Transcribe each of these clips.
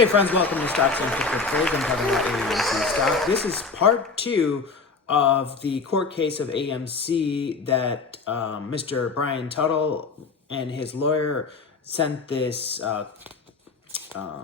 Hey friends, welcome to Stocks and Crypto Trades. I'm talking about AMC stock. This is part two of the court case of AMC that Mr. Brian Tuttle and his lawyer sent this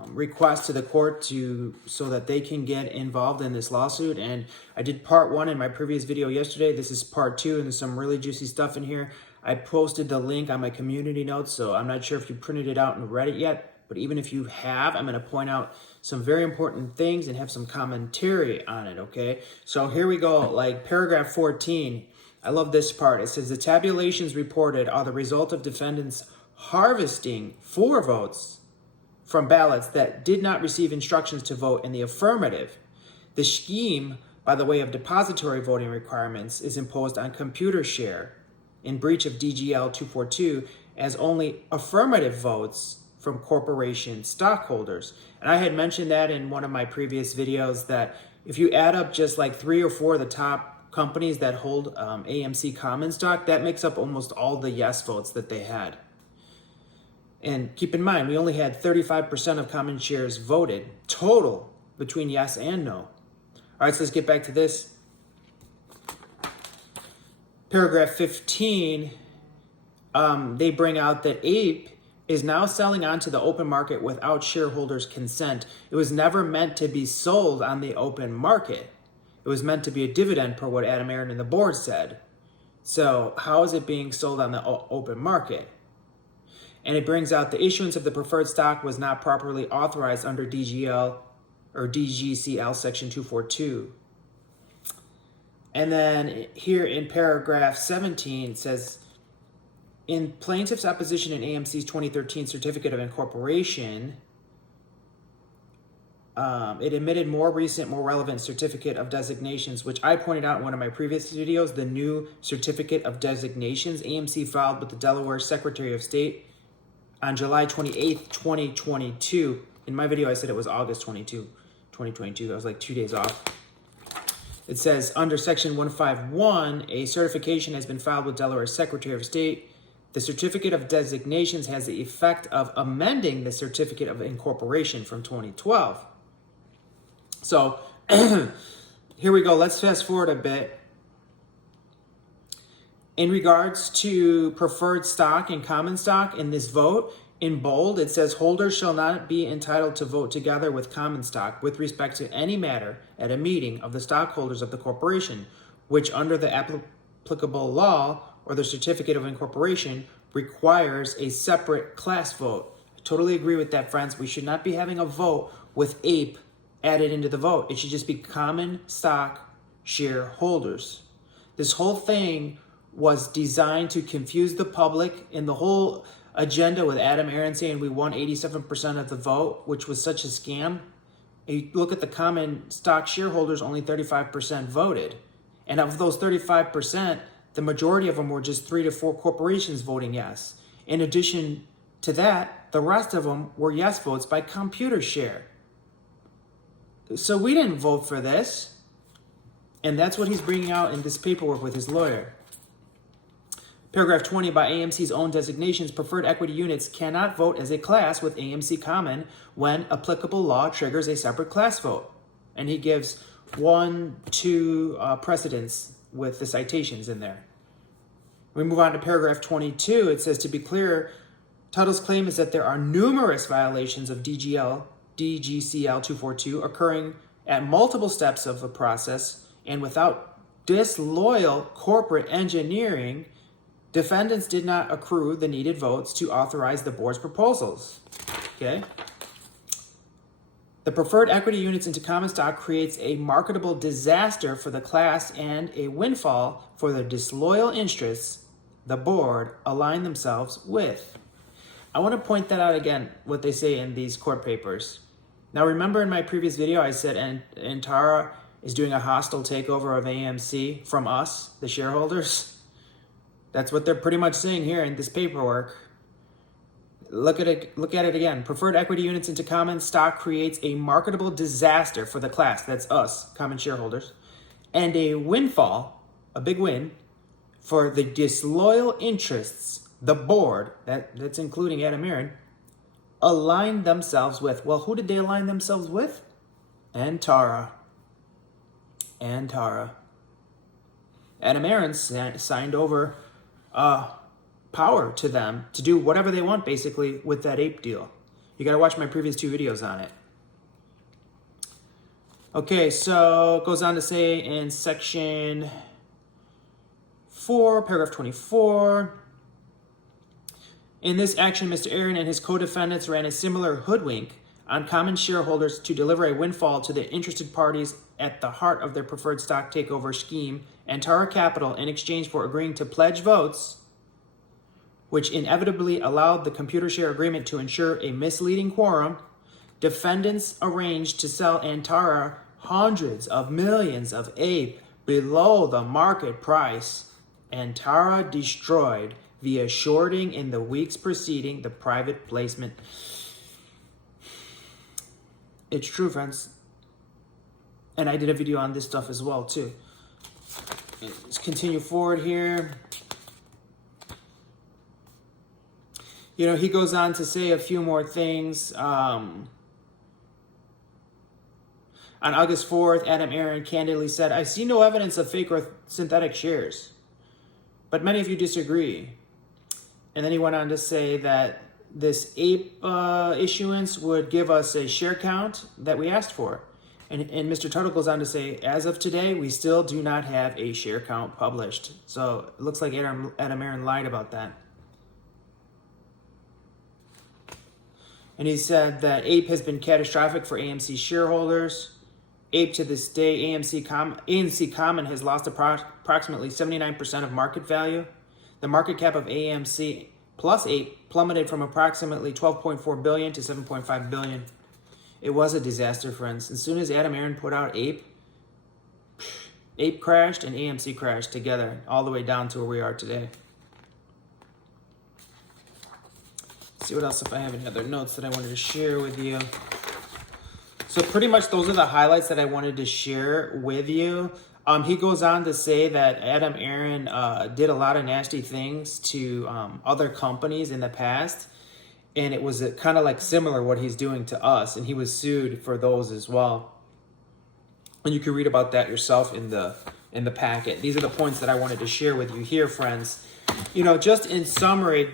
request to the court so that they can get involved in this lawsuit. And I did part one in my previous video yesterday. This is part two, and there's some really juicy stuff in here. I posted the link on my community notes, so I'm not sure if you printed it out and read it yet. But even if you have, I'm going to point out some very important things and have some commentary on it, okay? So here we go, like paragraph 14. I love this part. It says, the tabulations reported are the result of defendants harvesting 4 votes from ballots that did not receive instructions to vote in the affirmative. The scheme, by the way of depository voting requirements, is imposed on Computershare in breach of DGL 242 as only affirmative votes from corporation stockholders. And I had mentioned that in one of my previous videos that if you add up just like 3 or 4 of the top companies that hold AMC common stock, that makes up almost all the yes votes that they had. And keep in mind, we only had 35% of common shares voted total between yes and no. All right, so let's get back to this. Paragraph 15, they bring out that APE is now selling onto the open market without shareholders' consent. It was never meant to be sold on the open market. It was meant to be a dividend, per what Aron and the board said. So how is it being sold on the open market? And it brings out the issuance of the preferred stock was not properly authorized under DGL or DGCL section 242. And then here in paragraph 17, it says, in plaintiff's opposition in AMC's 2013 certificate of incorporation, it admitted more recent, more relevant certificate of designations, which I pointed out in one of my previous videos, the new certificate of designations AMC filed with the Delaware Secretary of State on July 28th, 2022. In my video, I said it was August 2022. I was like 2 days off. It says, under section 151, a certification has been filed with Delaware Secretary of State. The certificate of designations has the effect of amending the certificate of incorporation from 2012. So here we go. Let's fast forward a bit. In regards to preferred stock and common stock in this vote, in bold, it says holders shall not be entitled to vote together with common stock with respect to any matter at a meeting of the stockholders of the corporation, which under the applicable law or the certificate of incorporation requires a separate class vote. I totally agree with that, friends. We should not be having a vote with APE added into the vote. It should just be common stock shareholders. This whole thing was designed to confuse the public, and the whole agenda with Aron saying we won 87% of the vote, which was such a scam. You look at the common stock shareholders, only 35% voted. And of those 35%, the majority of them were just 3 to 4 corporations voting yes. In addition to that, the rest of them were yes votes by Computershare. So we didn't vote for this. And that's what he's bringing out in this paperwork with his lawyer. Paragraph 20, by AMC's own designations, preferred equity units cannot vote as a class with AMC Common when applicable law triggers a separate class vote. And he gives 2 precedents with the citations in there. We move on to paragraph 22. It says, to be clear, Tuttle's claim is that there are numerous violations of DGCL 242 occurring at multiple steps of the process, and without disloyal corporate engineering, defendants did not accrue the needed votes to authorize the board's proposals. Okay? The preferred equity units into common stock creates a marketable disaster for the class and a windfall for the disloyal interests the board aligned themselves with. I want to point that out again, what they say in these court papers. Now, remember in my previous video, I said Antara is doing a hostile takeover of AMC from us, the shareholders. That's what they're pretty much saying here in this paperwork. Look at it again. Preferred equity units into common stock creates a marketable disaster for the class, that's us, common shareholders, and a windfall, a big win, for the disloyal interests the board, that's including Aron, aligned themselves with. Well, who did they align themselves with? Antara. Antara. Adam Aron signed over power to them to do whatever they want, basically, with that ape deal. You got to watch my previous 2 videos on it. Okay, so it goes on to say in section 4, paragraph 24, in this action, Mr. Aron and his co-defendants ran a similar hoodwink on common shareholders to deliver a windfall to the interested parties at the heart of their preferred stock takeover scheme, Antara Capital, in exchange for agreeing to pledge votes, which inevitably allowed the computer share agreement to ensure a misleading quorum. Defendants arranged to sell Antara hundreds of millions of ape below the market price. Antara destroyed via shorting in the weeks preceding the private placement. It's true, friends. And I did a video on this stuff as well, too. Let's continue forward here. You know, he goes on to say a few more things. On August 4th, Adam Aron candidly said, I see no evidence of fake or synthetic shares, but many of you disagree. And then he went on to say that this ape issuance would give us a share count that we asked for. And Mr. Tuttle goes on to say, as of today, we still do not have a share count published. So it looks like Adam Aron lied about that. And he said that ape has been catastrophic for AMC shareholders. Ape to this day, ANC Common has lost approximately 79% of market value. The market cap of AMC plus ape plummeted from approximately 12.4 billion to 7.5 billion. It was a disaster, friends. As soon as Adam Aron put out ape crashed and AMC crashed together, all the way down to where we are today. Let's see what else, if I have any other notes that I wanted to share with you. So pretty much those are the highlights that I wanted to share with you. He goes on to say that Adam Aron did a lot of nasty things to other companies in the past. And it was kind of like similar what he's doing to us. And he was sued for those as well. And you can read about that yourself in the packet. These are the points that I wanted to share with you here, friends. You know, just in summary,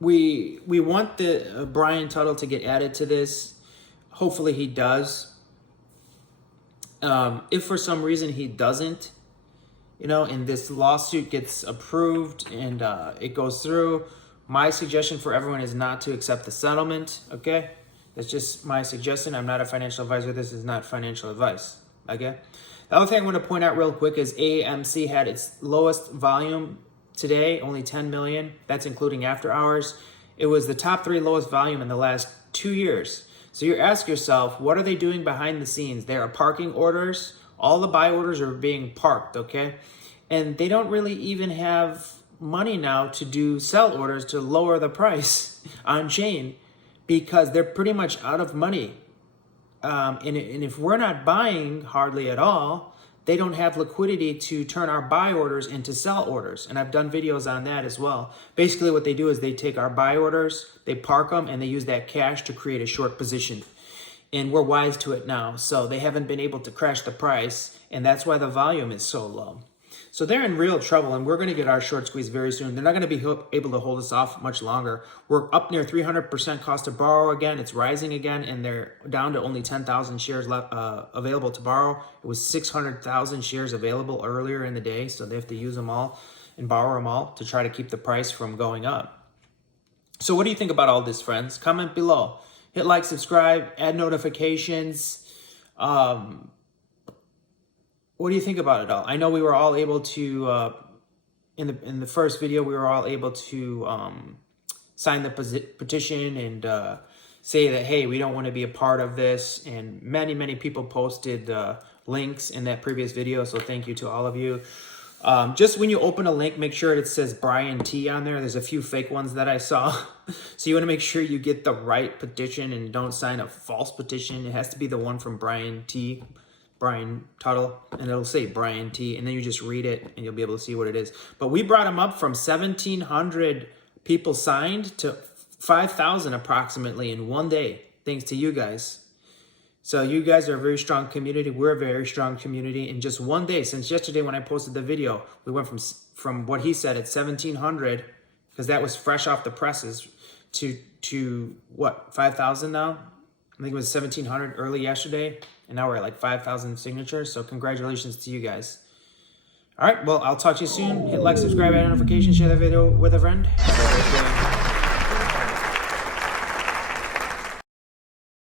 we want the Brian Tuttle to get added to this. Hopefully he does. If for some reason he doesn't, you know, and this lawsuit gets approved and it goes through, my suggestion for everyone is not to accept the settlement, okay? That's just my suggestion. I'm not a financial advisor. This is not financial advice, okay? The other thing I want to point out real quick is AMC had its lowest volume today, only 10 million. That's including after hours. It was the top 3 lowest volume in the last 2 years. So you ask yourself, what are they doing behind the scenes? There are parking orders. All the buy orders are being parked, okay? And they don't really even have money now to do sell orders to lower the price on chain because they're pretty much out of money. And if we're not buying hardly at all, they don't have liquidity to turn our buy orders into sell orders. And I've done videos on that as well. Basically what they do is they take our buy orders, they park them, and they use that cash to create a short position. And we're wise to it now. So they haven't been able to crash the price, and that's why the volume is so low. So they're in real trouble, and we're going to get our short squeeze very soon. They're not going to be able to hold us off much longer. We're up near 300% cost to borrow again. It's rising again, and they're down to only 10,000 shares left, available to borrow. It was 600,000 shares available earlier in the day, so they have to use them all and borrow them all to try to keep the price from going up. So what do you think about all this, friends? Comment below. Hit like, subscribe, add notifications. What do you think about it all? I know we were all able to, in the first video, we were all able to sign the petition and say that, hey, we don't want to be a part of this. And many, many people posted links in that previous video. So thank you to all of you. Just when you open a link, make sure it says Brian T on there. There's a few fake ones that I saw. So you want to make sure you get the right petition and don't sign a false petition. It has to be the one from Brian Tuttle, and it'll say Brian T, and then you just read it and you'll be able to see what it is. But we brought him up from 1,700 people signed to 5,000 approximately in one day, thanks to you guys. So you guys are a very strong community. We're a very strong community. In just one day, since yesterday when I posted the video, we went from what he said at 1,700, because that was fresh off the presses, to what, 5,000 now? I think it was 1,700 early yesterday, and now we're at like 5,000 signatures. So congratulations to you guys. All right, well, I'll talk to you soon. Hit like, subscribe, and notifications. Share the video with a friend.